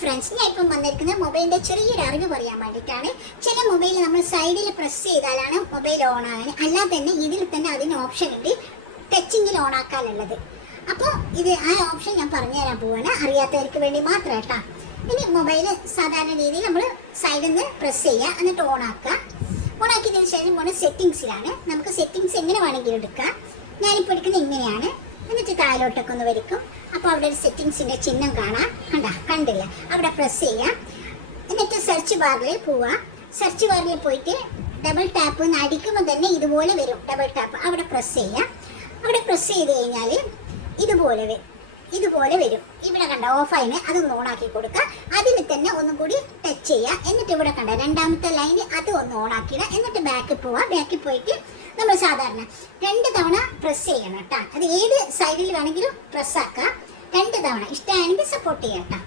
Friends, ഞാൻ ഇപ്പം വന്നിരിക്കുന്നത് മൊബൈലിൻ്റെ ചെറിയൊരു അറിവ് പറയാൻ വേണ്ടിയിട്ടാണ്. ചില മൊബൈൽ നമ്മൾ സൈഡിൽ പ്രസ് ചെയ്താലാണ് മൊബൈൽ ഓൺ ആകാൻ, അല്ലാതെ തന്നെ ഇതിൽ തന്നെ അതിന് ഓപ്ഷൻ ഉണ്ട് ടച്ചിങ്ങിൽ ഓൺ ആക്കാനുള്ളത്. അപ്പോൾ ആ ഓപ്ഷൻ ഞാൻ പറഞ്ഞു തരാൻ പോവാണ്, അറിയാത്തവർക്ക് വേണ്ടി മാത്രം കേട്ടോ. ഇനി മൊബൈൽ സാധാരണ രീതിയിൽ നമ്മൾ സൈഡിൽ നിന്ന് പ്രസ് ചെയ്യുക, എന്നിട്ട് ഓൺ ആക്കുക. ഓൺ ആക്കിയതിന് ശേഷം പോണ സെറ്റിങ്സിലാണ്. നമുക്ക് സെറ്റിങ്സ് എങ്ങനെ വേണമെങ്കിലും എടുക്കാം. ഞാനിപ്പോൾ എടുക്കുന്നത് ഇങ്ങനെയാണ്. എന്നിട്ട് താഴോട്ടൊക്കെ ഒന്ന് വരിക്കും. അപ്പോൾ അവിടെ ഒരു സെറ്റിങ്സിൻ്റെ ചിഹ്നം കാണാം, കണ്ടില്ല, അവിടെ പ്രസ് ചെയ്യാം. എന്നിട്ട് സെർച്ച് ബാറിൽ പോവുക. സെർച്ച് ബാറിൽ പോയിട്ട് ഡബിൾ ടാപ്പ് അടിക്കുമ്പോൾ തന്നെ ഇതുപോലെ വരും. ഡബിൾ ടാപ്പ് അവിടെ പ്രസ് ചെയ്യാം. അവിടെ പ്രസ് ചെയ്ത് കഴിഞ്ഞാൽ ഇതുപോലെ വരും. ഇവിടെ കണ്ട ഓഫായിന് അതൊന്ന് ഓണാക്കി കൊടുക്കുക. അതിൽ തന്നെ ഒന്നും കൂടി ടച്ച് ചെയ്യുക. എന്നിട്ട് ഇവിടെ കണ്ട രണ്ടാമത്തെ ലൈന് അത് ഒന്ന് ഓണാക്കിയിടുക. എന്നിട്ട് ബാക്കിൽ പോവുക. ബാക്കിൽ പോയിട്ട് നമ്മൾ സാധാരണ 2 തവണ പ്രസ് ചെയ്യണം കേട്ടോ. അത് ഏത് സൈഡിൽ വേണമെങ്കിലും പ്രസ് ആക്കുക. 2 തവണ ഇഷ്ടമാണെങ്കിൽ സപ്പോർട്ട് ചെയ്യാം കേട്ടോ.